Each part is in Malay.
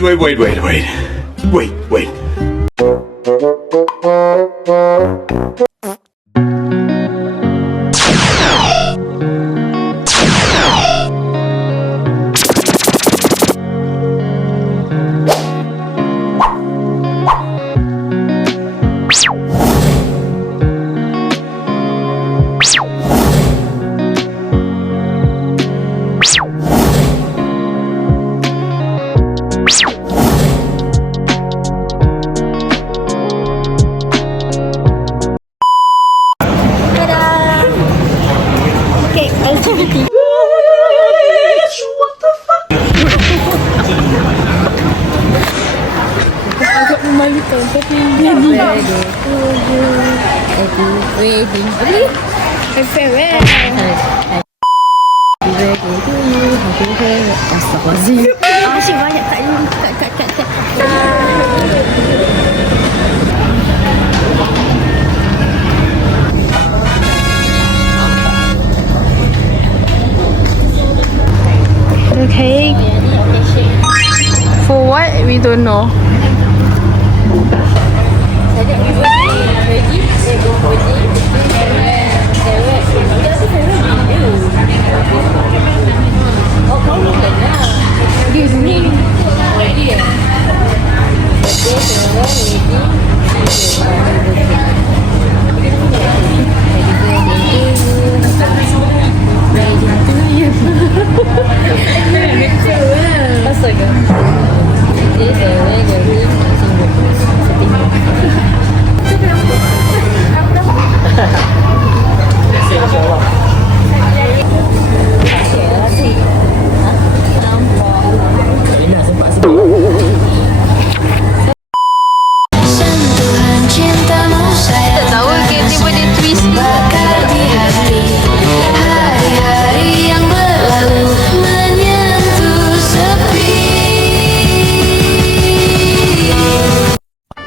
Wait. Asyik banyak kat you. Kat. Okay. For what? We don't know.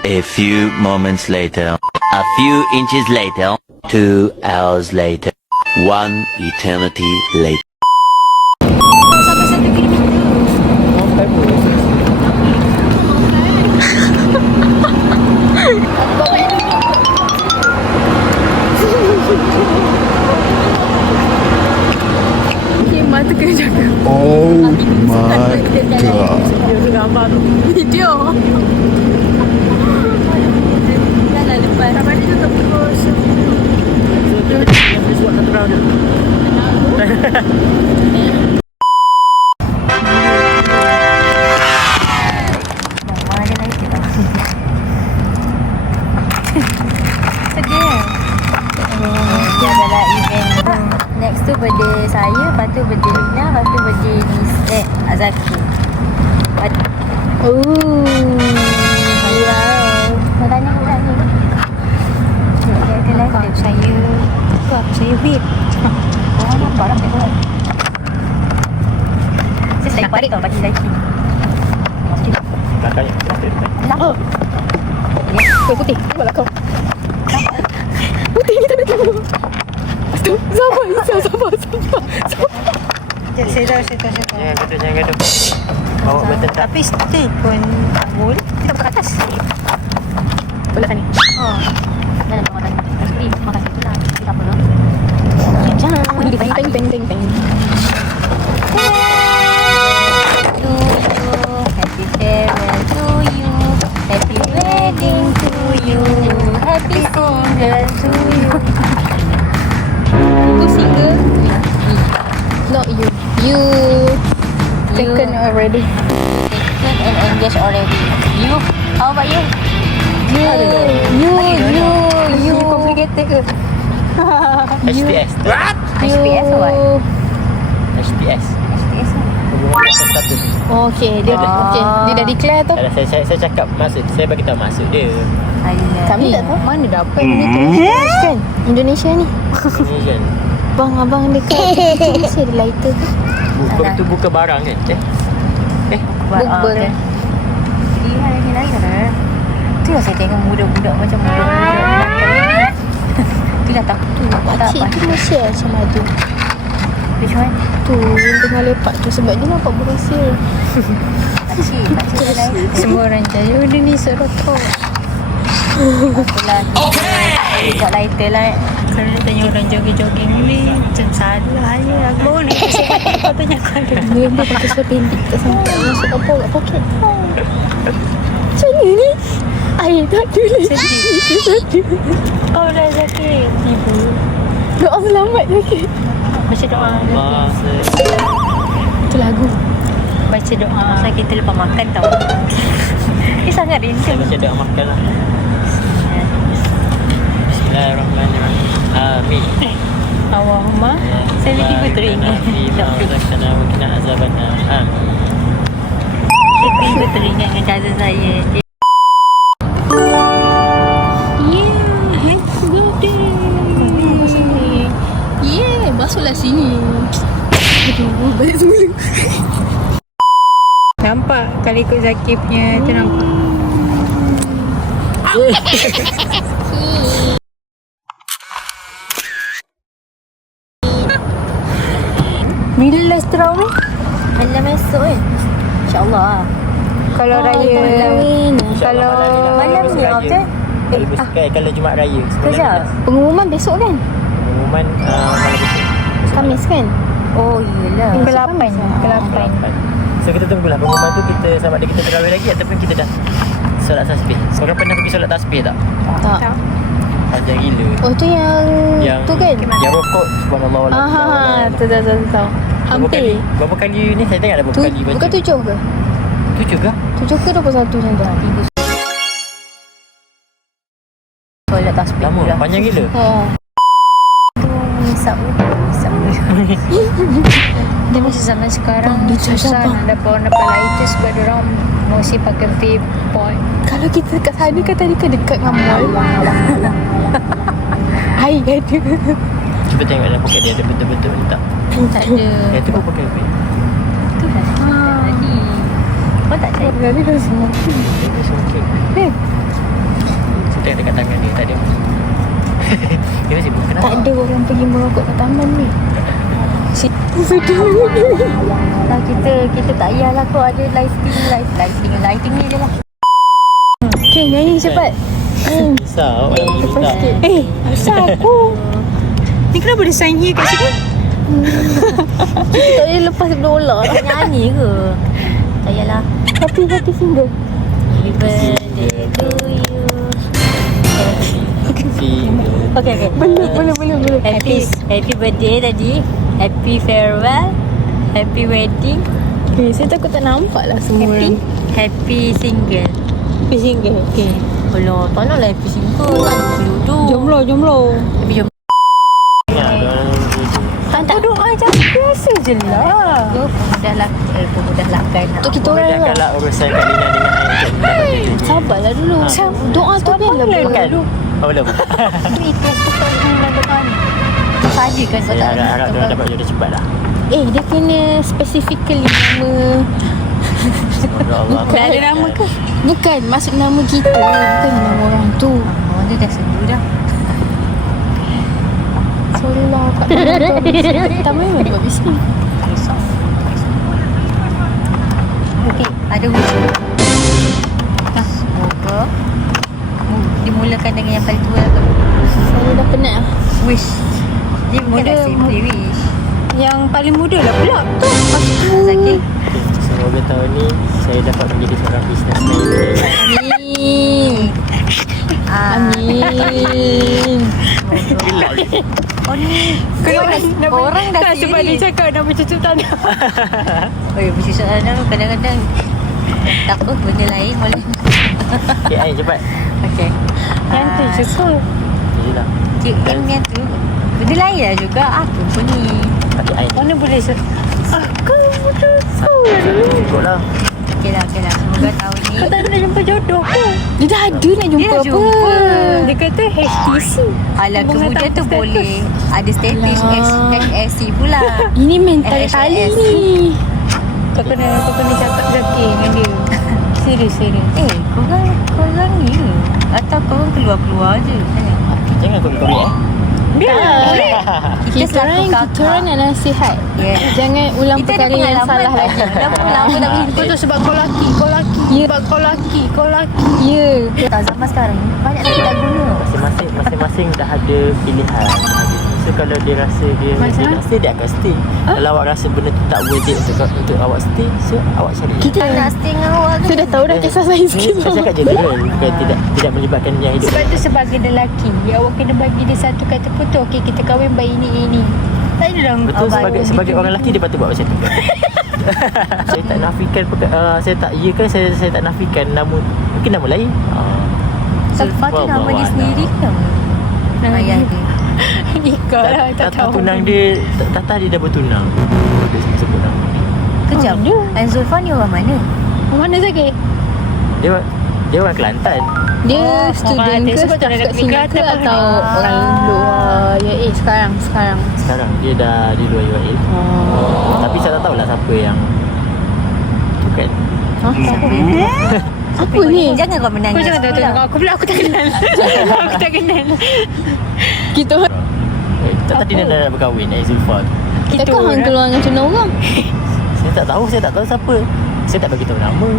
A few moments later, a few inches later, 2 hours later, 1 eternity later. Mata kena jaga. Oh my god. Dia gambar tu. Video. Dah lepas. Sampai dia tutup pukul 10. Habis buat satu round je. Dia adalah event. Next tu birthday saya, lepas tu birthday Lina, lepas tu birthday Azaki. Nak tanya budak ni. Saya vape. Oh, nampak dah vape. Saya selain parit tau bagi lagi. Belakangnya. Kenapa? Putih. Buatlah kau. Putih ni tak ada tu. Sabar. Saya tahu. Jangan gaduh. Bawa betul tak? Tapi still pun tak boleh. Kita buka atas. Belah ni. Oh. Dah nak makan. Terima kasih tu lah. Tak apa lah. Jangan. Teng. Happy farewell to you. Happy wedding to you. Happy single to you. Tu single. Not you. You taken already. Taken and engaged already. You? How about you? You complicated ke? HTS. What? HPS or what? HTS. HTS ni? Hubungan status. Oh, okay, dia dah declare tu. Saya cakap masuk. Saya bagi tahu masuk dia. Kami tak tahu mana dapat benda tu. Kan? Indonesia ni. Indonesian. Bang abang dekat Malaysia ada lighter tu. Buka barang kan? Bukber. Jadi hari ni lain lah. Tu lah saya tengok budak-budak macam budak-budak. Tu dah takut tu. Pakcik tu Malaysia macam ada. Which one? Tu yang tengah lepak tu sebab dia nampak berhasil. Pakcik lain. Semua orang jaya dia ni serokok. Itulah. Dekat lighter lah. Kalau dia tanya orang jogging-jogging ni macam salah je. Aku baru ni kau tanya aku ada. Dia pakai seluar pendek tak sampai masuk apa kat poket. Macam ni. Air tak ada lagi. Oh dah sakit. Ibu. Doa selamat sakit. Baca doa. Itu lagu. Baca doa. Masa kita lepas makan tau. Ni sangat rindu. Saya baca doa makan lah. Bismillahirrahmanirrahim. Amin. Allahumma saya tiba teringat. Kena kena azabanna. Amin. Saya tiba teringat dengan cousin saya. Masuklah sini. Aduh, balik semula. Nampak kalau ikut Zakir punya tu nampak. Bila seterang ni? Malam esok kan? InsyaAllah. Kalau raya Kalau malam ni macam kalau Jumaat Raya. Kejap. pengumuman besok kan? Pengumuman malam besok. Khamis kan? Oh iyalah. Ke-8. So kita tunggulah pengumuman tu, kita sama ada kita terawih lagi ataupun kita dah solat tasbih. Korang pernah pergi solat tasbih tak? Tak. Panjang gila. Oh tu yang tu kan? Yang rokok subhanallah. Tahu. Hampir. Berapa kali ni saya tengok ada berapa kali baca. Bukan 7 ke? 7 ke? 7 ke 21 macam tu? Solat tasbih Lama, pula. panjang gila. Hisap. Dia masih zaman sekarang susah nak dapat orang dapat lighter sebab diorang mesti pakai vape pot. Kalau kita dekat sana kan tadi kan dekat dengan mall. Air ada. Cuba tengok dalam poket dia ada betul-betul tak? Tak ada. Yang tu pun pakai vape. Tu dah tadi. Kau tak cari? Tadi dah semua. Dia sokek. Saya tengok dekat tangan dia, tak ada. Dia masih bukan Tak ada orang pergi merokok kat taman ni. Lah kita tak payahlah kau ada lighting ni je lah. Okay, nyanyi cepat. Risau orang ni minta. Asal aku. Ni kenapa dia sign here kat sini? Kita tak boleh lepas $10. Nak nyanyi ke? Tak payahlah. Happy single. Happy birthday to you. Okay. Boleh. Happy birthday tadi. Happy farewell. Happy wedding. Okay, saya takut tak nampak lah semua orang. Happy single. Happy single. Okay. Kalau tak naklah happy single. Tak ada Jomblo. Happy jom. Tak doa je biasa je lah. Pemudahkan. Untuk kita orang lah. Janganlah urusan Kak Lina dengan Ain. Sabarlah dulu. Doa tu biarlah dulu. Oh, belum. Itu bukan dengan saja kan kau Saya tak harap dia dapat jodoh cepat lah. Dia kena specifically nama. Bukan ada nama ke? Bukan, maksud nama kita. Bukan nama orang tu. dia dah sembuh dah. Solah kat mana tu. Pertama memang dia buat bisnes. Risau. Okey, ada wujud. Semoga dimulakan dengan yang paling tua lah. Saya dah penat lah. Wish. Dia bukan Muda, nak simply wish. Yang paling muda lah pula. Zakir. Semoga tahun ni saya dapat menjadi seorang businessman. Amin. Amin. Oh ni orang dah sebab dia cakap nak bercucuk tanah. Oh ya, bercucuk tanah kadang-kadang tak apa, benda lain boleh. Okay, Ain cepat. Okey. Yang tu cukup. Yelah. KM yang tu benda lain lah juga. Aku pun ni Pakai Ain. Mana boleh aku Cukup lah. Okey lah. Semoga tahun ni kau tak nak jumpa jodoh ke? Dia dah ada nak jumpa Dia dah apa? jumpa. Dia kata HTC. Alah, kemudian tu boleh ada status SC pula. Ini mental LHS. tali ni. Kau kena cakap Zakir dengan dia. Serius. Korang ni ke? Atau korang keluar-keluar je? Jangan kau korek Kita orang nak nasihat. Jangan ulang Kita ada perkara yang pengalaman salah tak? lagi. Dah lama tak berhenti. Betul sebab kau laki. Sebab kau laki. Ya. Tak, zaman sekarang ni banyak lagi tak guna. Masing-masing dah ada pilihan. So kalau dia rasa dia nak stay, dia akan stay. Kalau awak rasa benda tu tak worth it untuk awak stay, so awak cari. Kita nak stay dengan awak ke? Saya dah tahu dah kisah saya Ni sikit. saya cakap general, bukan tidak melibatkan yang hidup. Sebab tu sebagai lelaki, awak kena bagi dia satu kata putus. Okey, kita kahwin bayi ini. Tak ada dah. Betul, sebagai orang lelaki dia patut buat macam tu. Saya tak nafikan saya tak nafikan namun mungkin nama lain. Zulfa tu nama dia sendiri ke? Nama ayah dia. Nikah lah, tak tahu. Tunang dia, Tata dia dah bertunang. Dia sebut nama. Kejap. Dan Zulfa ni orang mana? Mana sakit? Dia orang Kelantan. Dia student ke sebab staff tak ada kat sini ke atau orang luar UAE sekarang? Sekarang dia dah di luar UAE. Tapi saya tak tahulah siapa yang tu kan. Apa ni? Jangan kau menangis. Kau jangan tengok aku pula, aku tak kenal. Aku tak kenal. Kita Tadi dia dah berkahwin Zulfa. takkan hang keluar dengan tuna orang? Saya tak tahu siapa. Saya tak bagi tahu nama.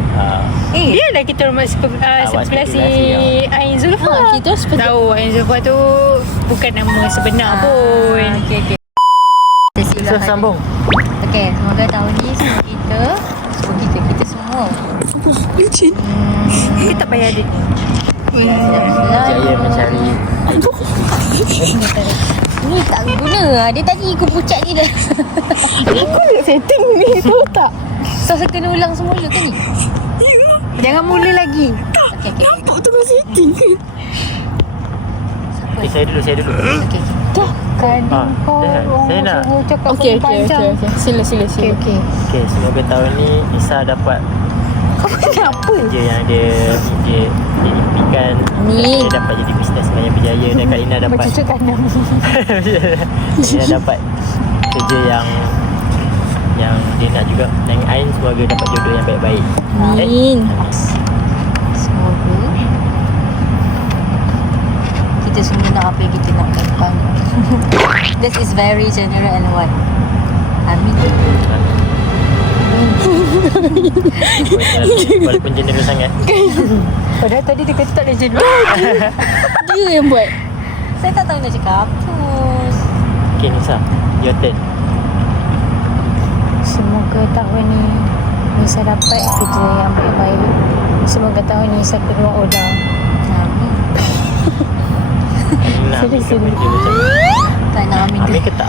Dia dah kita rumah sebelah si Ain Zulfa. Kita seperti tahu Ain Zulfa tu bukan nama sebenar pun. Okey. So sambung. Okey, semoga tahun ni kita semua. Kita tak payah adik. Jaya mencari Ni tak guna. Dia tadi ikut pucat ni dah. Aku nak setting ni, tahu tak? So saya kena ulang semula ke ni? Jangan mula lagi. Okey. Nampak tu kau setting. Saya dulu. Okey. Dah kan kau saya nak. cakap panjang. Sila. Okey. Okey, semoga tahun ni Isa dapat Kenapa? kerja yang dia impikan. Amin. Dia dapat jadi businessman yang berjaya dan Kak Ina dapat Bercucuk kandang. dia dapat kerja yang dia nak juga. Dan Ain semoga dapat jodoh yang baik-baik. Amin. Semoga kita semua nak apa yang kita nak lakukan. This is very general and what? Amin. Walaupun general sangat. Padahal tadi dia kata tak ada jenis. Dia yang buat. Saya tak tahu nak cakap apa. Okay Nisa, your turn. Semoga tahun ni Nisa dapat kerja yang baik-baik. Semoga tahun ni Nisa keluar Oda. Amin. Nak ambil Sedih. kerja macam Tak nak amin Amin tu. ke tak?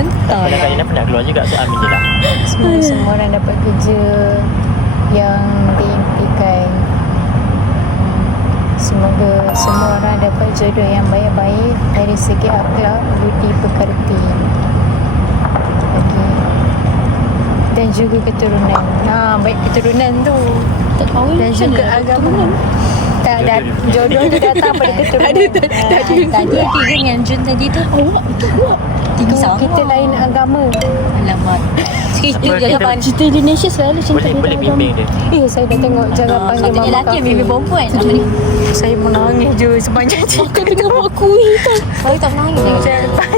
Entah. Kadang Kak Ina pernah keluar juga, so amin je lah. Semoga semua orang dapat kerja yang diimpikan. Semoga semua orang dapat jodoh yang baik-baik dari segi akhlak, budi pekerti. Okay. Dan juga keturunan. Baik keturunan tu. Tak tahu. Dan juga agama. Tak, jodoh tu datang pada keturunan. Tadi tiga dengan Jun tadi tu. Awak itu awak. Tiga sama. Kita lain agama. Alamak. Cerita Apa, jangan kita- pandai. Cerita Indonesia selalu macam Boleh bimbing dia. Saya dah tengok jangan panggil Satunya mama lelaki yang kafir. bimbing perempuan. Apa ni? Saya menangis je sepanjang cerita. Makan tengah mengakui tau. Oh, tak menangis tengok.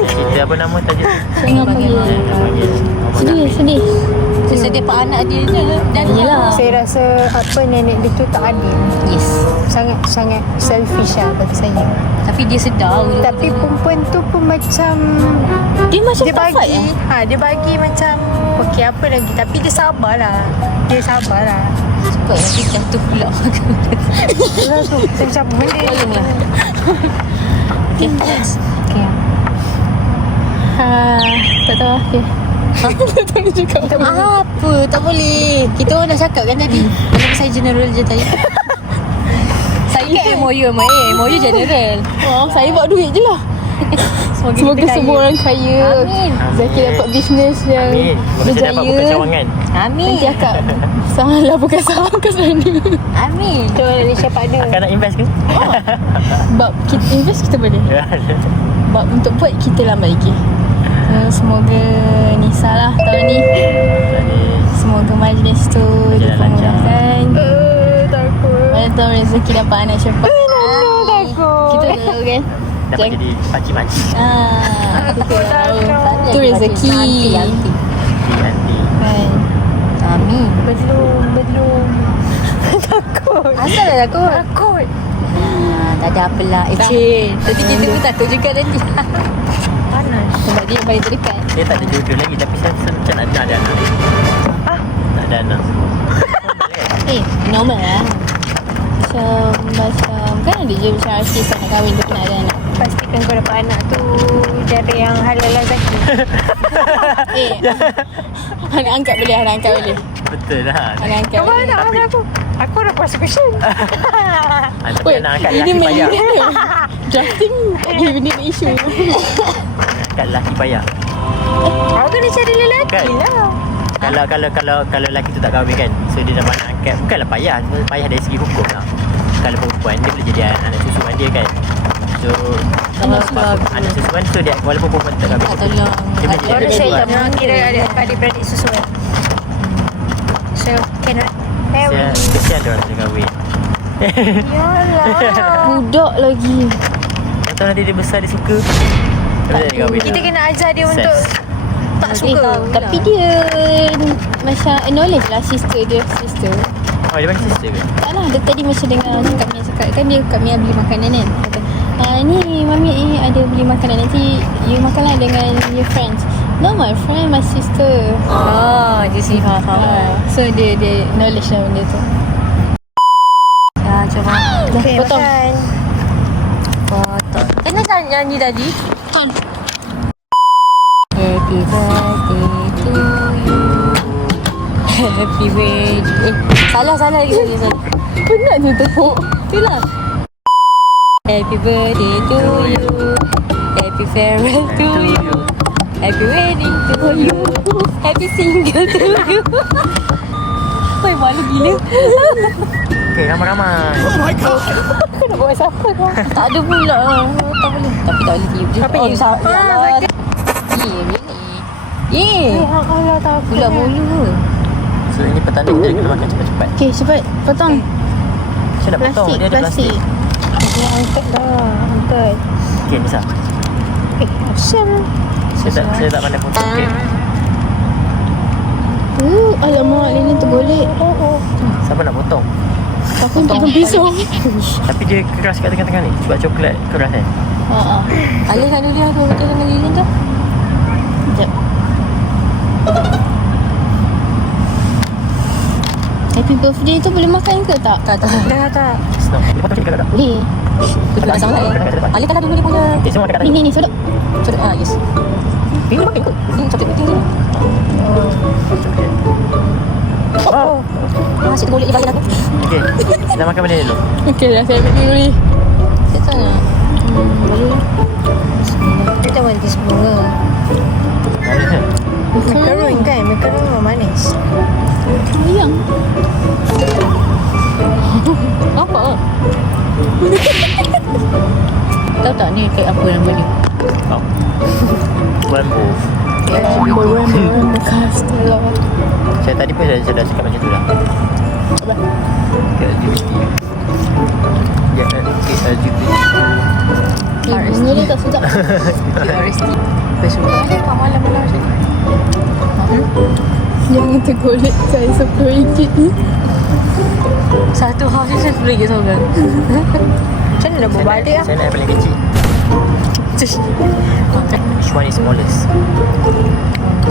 Cerita apa nama tajuk? Saya ingat panggil. Dia panggil Mama Sedih. Saya sedih pak anak dia je. Dan Saya rasa apa nenek dia tu tak adil. Yes. Sangat selfish lah bagi saya. Tapi dia sedar. Tapi perempuan tu pun macam dia macam dia bagi dia bagi macam okey apa lagi, tapi dia sabar lah. Suka nanti jatuh pula. Itulah tu saya macam benda Okay, next. okay. Tak tahu okay. Tak tahu dia cakap Apa? Tak boleh. Kita orang dah cakap kan tadi. Kenapa saya general je tadi? Saya kan MOU general. saya buat duit je lah. Semoga kita kaya. semua orang kaya. Amin. Zaki dapat bisnes yang Amin. Semoga saya dapat buka berjaya. cawangan. Amin. Nanti akak salah bukan saham ke sana. Amin. Kita Malaysia partner. Akan nak invest ke? Bab kita invest kita boleh. Bab untuk buat kita lambat lagi. Semoga Nisa lah tahun ni. Semoga majlis tu dipermudahkan. Takut. Mana tahu rezeki dapat anak cepat. Takut. Kita tahu kan. dapat jadi pakcik-makcik. Aku tahu. Tu rezeki. Nanti Kan. Amin. Belum. Asal dah takut? Takut. Tak ada apalah. Cik. Nanti kita pun takut juga nanti. Panas. Sebab dia yang paling terdekat. dia tak ada jodoh lagi, tapi saya rasa macam nak ada anak. Tak ada anak. Normal lah. Macam kan ada je macam artis nak kahwin tu nak ada anak. Pastikan kau dapat anak tu cara yang halal rezeki. Anak angkat boleh, anak angkat boleh. Betul lah. Anak angkat Kau boleh. nak masa aku? Aku dah puas question. Tapi Weh, anak angkat ini lelaki main payah. unit ke? Drafting lagi unit isu. Angkat lelaki payah. Kau kena cari lelaki Kan? lah. Kalau lelaki tu tak kahwin kan, so dia dah nak angkat, bukanlah payah, payah dari segi hukum lah. Kalau perempuan dia boleh jadi anak susuan dia kan. So anak susuan tu dia walaupun perempuan tak kahwin, Tak tolong. dia boleh jadi Baru anak saya susuan. tak kira ada adik-beradik susuan. So cannot Kesian, kesian dia orang tak kahwin. Yalah. Budak lagi. Yang tahu nanti dia besar dia suka, dia tak kahwin. Kita kena ajar dia Ses. untuk tak suka. Tapi dia macam acknowledge lah sister dia. Oh, dia panggil sister ke? Tak lah, dia tadi macam dengar Kak Mia cakap. Kan dia Kak Mia beli makanan kan. Kata, ni mami ada beli makanan. Nanti you makanlah dengan your friends. No, my friend, my sister. Dia sih faham. So dia knowledge lah benda tu. Ya, coba. Okay, potong. makan. Potong. Kenapa nyanyi tadi? Happy birthday to you. Happy birthday. Salah lagi. Penat je tepuk. Itulah. Happy birthday to you. Happy farewell to you. Happy wedding to you. Happy single to you. Woi, malu gila. Okay, ramai-ramai. Aku nak buat siapa kau? Tak ada pula. Tak boleh. Tapi tak boleh tiup je. Apa you? Salah. Allah tahu. Pula mulu. So ini petanda kita kena makan cepat-cepat. Okay, cepat. Potong. Saya nak potong, dia ada plastik. Dia angkat dah. Angkat. Okay, Nisa. Asyam. Saya tak pandai potong. Okay. Alamak, Lina tergolek. Siapa nak potong? Aku nak pisau. Tapi dia keras kat tengah-tengah ni. Sebab coklat keras kan. Alihkan dulu aku betul dengan lilin tu. Sekejap. Happy birthday tu boleh makan ke tak? Tak. Tak. Senang. Dia potong sini kakak. Boleh. Betul sama lah. Alihkanlah dulu dia punya. Okay, semua dekat tadi. Ni, sodok. Sodok, yes. Ini makan kot. Ni coklat putih ni. Asyik tergolek je bagian aku. Okay, kita makan benda ni dulu. Okey dah, saya ambil dulu ni. Settle lah. Boleh. Kita mandi semua. Ada kan? Macaron kan? Macaron memang manis. Sayang. Apa? Tahu tak ni kayak apa nama ni? Oh. Wembo. Berwarna kastela. Saya tadi pun saya dah cakap macam tu lah. Apa? LGBT. Ya, LGBT. RST. Ni tak sedap. RST. Bersuka. Tak malam-malam macam ni. Jangan tergolek saya RM10 ni. Satu house ni RM10 seorang. Macam mana nak buat balik lah? Saya nak yang paling kecil. Which one is smallest?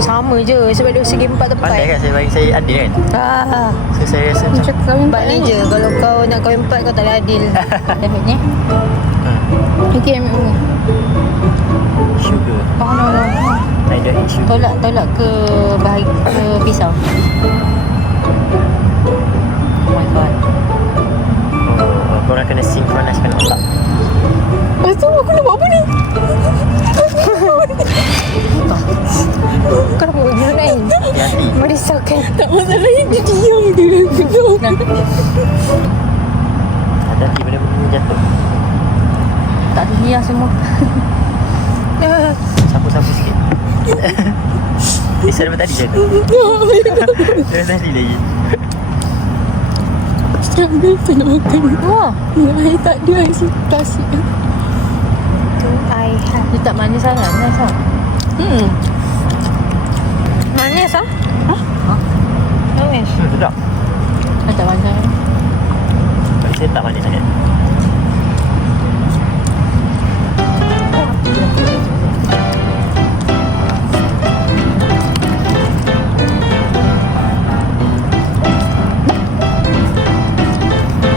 Sama je sebab dia segi 4 tempat. Pandai kan saya adil kan? So saya rasa macam Sebab ni je. Kalau kau nak kahwin 4 kau tak boleh adil. Dapatnya. Okey, ambil bunga. sugar. No. I don't eat sugar. Tolak ke pisau. Oh my god. Oh, korang kena synchroniskan otak. Lepas tu aku nak buat apa ni? Kau nak buat gila lain. Hati-hati. Merisaukan. Tak masalahnya dia diam dia. Hati-hati benda-benda jatuh. Tak dunia semua. Sapu-sapu sikit. Bisa daripada tadi jatuh. Daripada tadi lagi. Struggle tu nak makan. Wah. Yang air tak ada air plastik. I have. Dia tak manis sangat. Manis tak? Manis ah? Manis. Sedap. Tak manis sangat. Bagi saya tak manis sangat.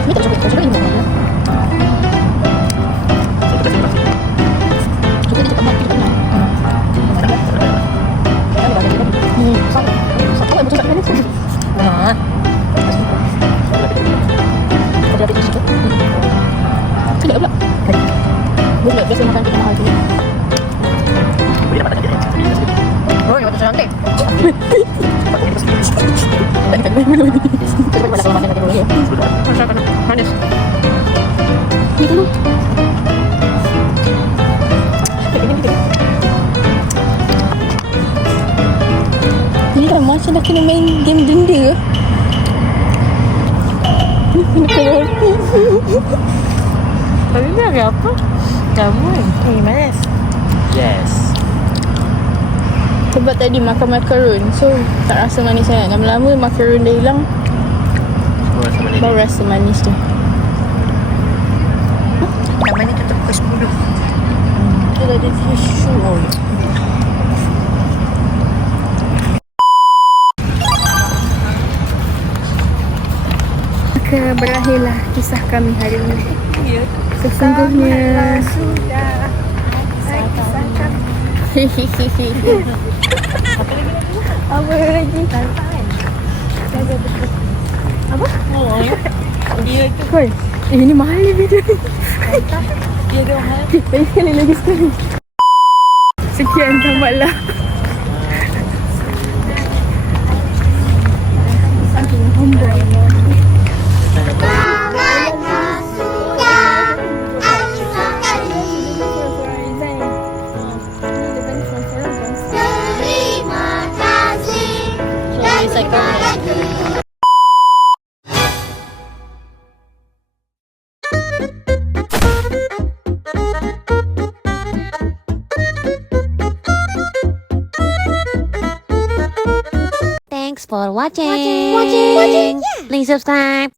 Ni tak coklat. Coklat ni tak manis. Saya terasa pasti. Coklat ni cakap manis. Cakap manis. Ni sama. Sama yang betul sangat manis. Nah. Ada apa sikit? Tidak pula. Boleh biasa makan kita mahal tu. Boleh dapat tak jadi? Oh, yang betul cantik. Tak boleh. Cepat makan makan nanti boleh. Manis. Ni dulu. Ni dah macam dah kena main game denda ke? Kena keluar. Tapi ni ada apa? Jamun. Manis. Yes. Sebab tadi makan macaron, so tak rasa manis sangat. Lama-lama macaron dah hilang, Semua rasa manis. baru rasa manis tu. Yang manis tutup pukul 10. Dia dah ada tisu. Maka berakhirlah kisah kami hari ini. Sesungguhnya Sudah. apa lagi? Apa? Oh, dia tu. Koi. Ini mahal ni video ni. Dia dia mahal. Lain sekali lagi sekali. Sekian tamatlah. Saking humble. Thanks for watching. Please subscribe.